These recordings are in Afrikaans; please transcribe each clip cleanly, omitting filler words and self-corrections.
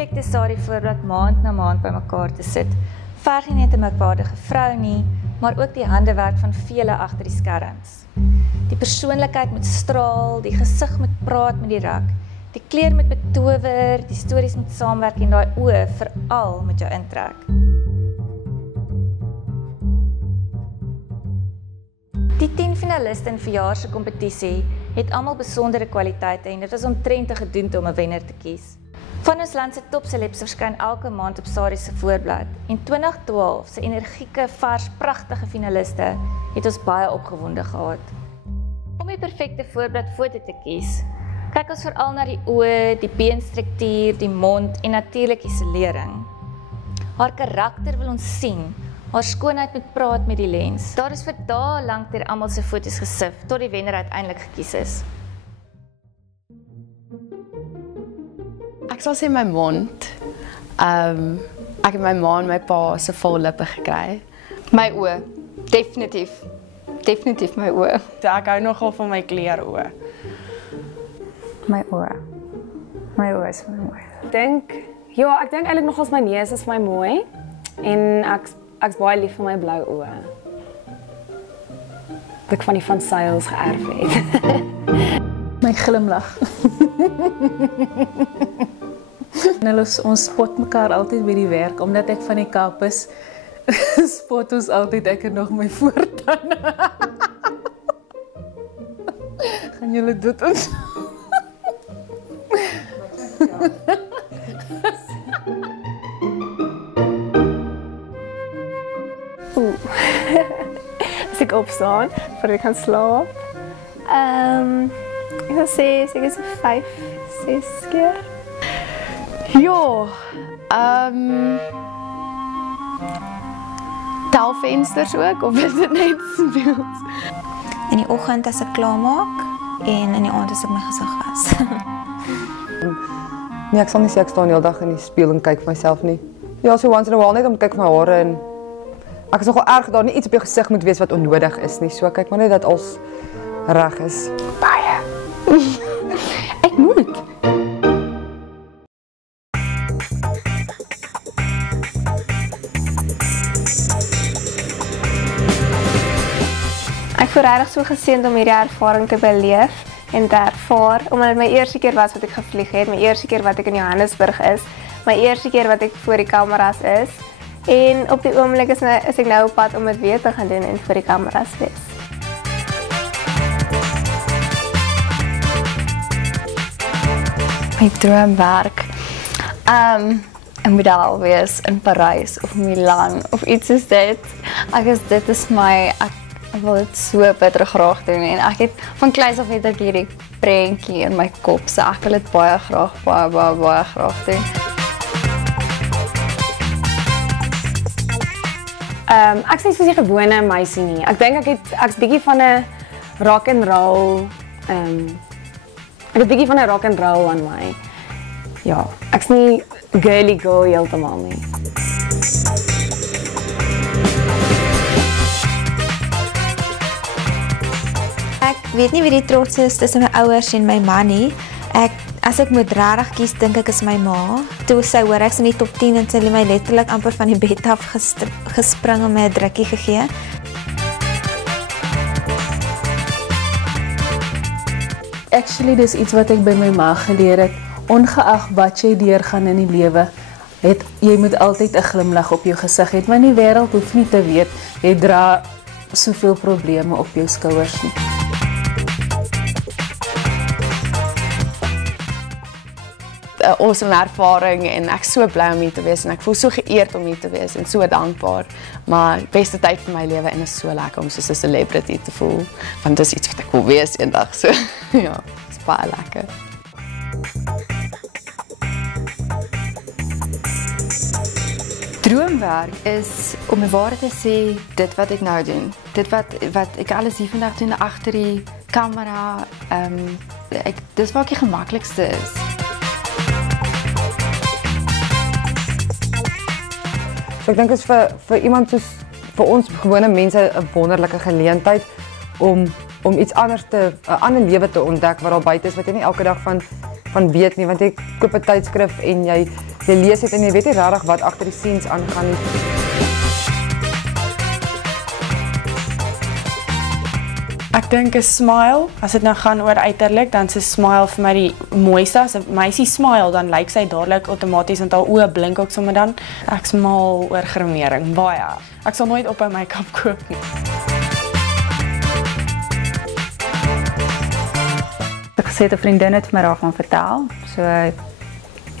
perfekte sari voorblad maand na maand bymekaar te sit, verg nie net 'n merkwaardige vrou nie, maar ook die handewerk van vele agter die skerms. Die persoonlikheid moet straal, die gesig moet praat met die rak, die kleur moet betower, die stories moet saamwerk en daai oë veral moet jou intrek. Die 10 finaliste in verjaar se kompetisie het almal besondere kwaliteite en dit was omtrent te gedoen om 'n wenner te kies. Van ons land se topcelebs verskyn elke maand op SARI se voorblad en 2012 se energieke, vars, pragtige finaliste het ons baie opgewonde gehad. Om die perfekte voorbladfoto te kies, kyk ons veral na die oë, die beenstruktuur, die mond en natuurlik isolering. Haar karakter wil ons sien, haar skoonheid moet praat met die lens. Daar is vir dae lank deur almal se foto's gesif tot die wenner uiteindelik gekies is. Ek sal sê my mond. Ek het my ma en my pa se vol lippe gekry. My oë, definitief. Definitief my oë. Ek hou nogal van my kleeroë. My oë. My oë is vir my mooi. Ek dink eintlik nogals my neus is vir my mooi en ek's baie lief vir my blou oë. Wat ek van die Van Zyls geërf het. My glimlag. En ons spot mekaar altyd by die werk, omdat ek van die Kaap is, spot ons altyd ek en nog my voortande. Gaan julle dit ons? As ek opstaan, voordat ek kan slaap. Ek sal sê, seker so 5, 6 keer. Ja, telvensters ook, of is dit net speels? In die oggend as ek klaarmaak en in die aand as ek my gesig was. Nee, ek sal nie sê ek staan die hele dag in die spieël en kyk vir myself nie. Ja, so once in a while net om te kyk vir my hare en ek is nogal erg daar nie iets op jou gesig moet wees wat onnodig is nie. So kyk maar net dat alles reg is. Baie. Ek moet. Ek voel regtig so geseënd om hierdie ervaring te beleef en te ervaar, omdat dit my eerste keer was wat ek gevlieg het, my eerste keer wat ek in Johannesburg is, my eerste keer wat ek voor die kameras is. En op die oomblik is ek nou op pad om dit weer te gaan doen en voor die kameras wees. My droomwerk. 'n model wees in Parys of Milan of iets soos dit. Dit is my ek wil dit so bitter graag doen en ek het van kleins af het ek hierdie prentjie in my kop, so ek wil dit baie graag graag doen. Ek is nie soos die gewone meisie nie. Ek dink ek's bietjie van 'n rock and roll. Ek het bietjie van 'n rock and roll aan my. Ja, ek's nie girly girl heeltemal nie. Ek weet nie wie die trots is tussen my ouers en my man nie. As ek moet regtig kies, dink ek is my ma. Toe sy hoor ek's in die top 10 en sy het my letterlik amper van die bed af gespring en my 'n drukkie gegee. Actually, dis iets wat ek by my ma geleer het. Ongeag wat jy deurgaan in die lewe, jy moet altyd 'n glimlag op jou gesig hê, want die wêreld hoef nie te weet jy dra soveel probleme op jou skouers nie. Awesome ervaring en ek is so bly om hier te wees en ek voel so geëerd om hier te wees en so dankbaar. Maar beste tyd van my lewe en is so lekker om soos 'n celebrity te voel, want dit is iets wat ek wil wees eendag. So ja, dit is baie lekker. Droomwerk is om die waarheid te sê dit wat ek nou doen. Dit wat ek alles hier vandag doen agter die kamera. Dis wat die gemaklikste is. So ek dink is vir iemand soos vir ons gewone mense 'n wonderlike geleentheid om iets anders 'n ander lewe te ontdek wat daar buite is wat jy nie elke dag van van weet nie, want jy koop 'n tydskrif en jy lees dit en jy weet nie regtig wat agter die scenes aangaan nie. Ek dink 'n smile, as dit nou gaan oor uiterlik, dan is 'n smile vir my die mooiste. As 'n meisie smile, dan lyk sy dadelik outomaties want haar oë blink ook sommer dan. Ek's mal oor grimering, baie. Ek sal nooit op 'n make-up koop nie. Ek gesê 'n vriendin het vir my daarvan vertel. So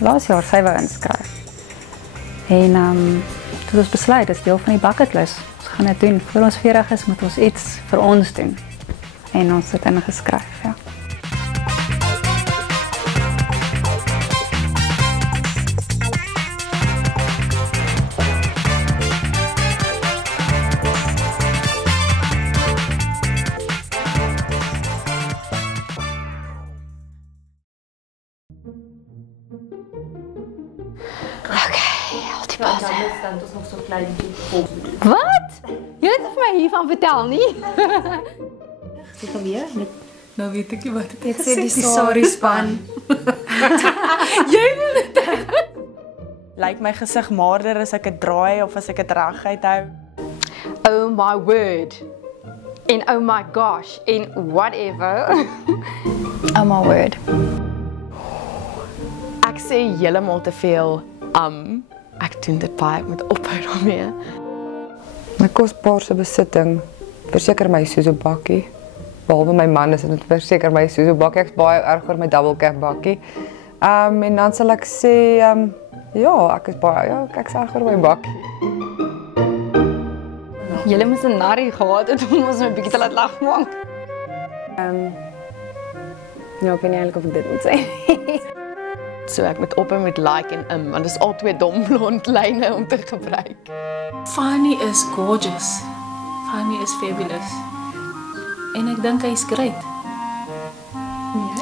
laas jaar sy wou inskryf. En toe ons besluit, dit is deel van die bucket list. Ons gaan dit doen. Voor ons 40 is, moet ons iets vir ons doen. En ons het ingeskryf, ja. Wat? Jy het vir my hiervan vertel nie? Sê weer net. Nou weet ek nie wat dit Dit sê die Sari span. Jy moet dit. Lyk my gesig maarder as ek dit draai of as ek dit reguit hou. Oh my word. En oh my gosh. En whatever. Oh my word. Ek sê heeltemal te veel ek doen dit baie, ek moet ophou daarmee. My kosbaarste besitting, verseker my Isuzu bakkie. Behalwe my man is dit verseker my Isuzu bakkie. Ek's baie erg oor my double cab bakkie. En dan sal ek sê ja, ek's erg oor my bakkie. Julle moes 'n narrie gehad het om ons 'n bietjie te laat lag maak. Ja, ek weet nie eintlik of ek dit moet sê. So ek moet ophou met like en want dit is al twee dom blond lyne om te gebruik. Fanny is gorgeous. Fanny is fabulous. En ek dink hy is great.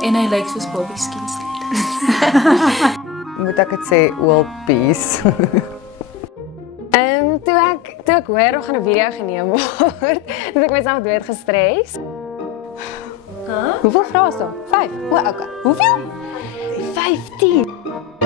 En hy lyk soos Bobby Skinstead. Moet ek dit sê, world peace. Toe ek hoor nog 'n video geneem word, het ek myself dood gestres. Hoeveel vrae is daar? 5. O, okay. Hoeveel? 15.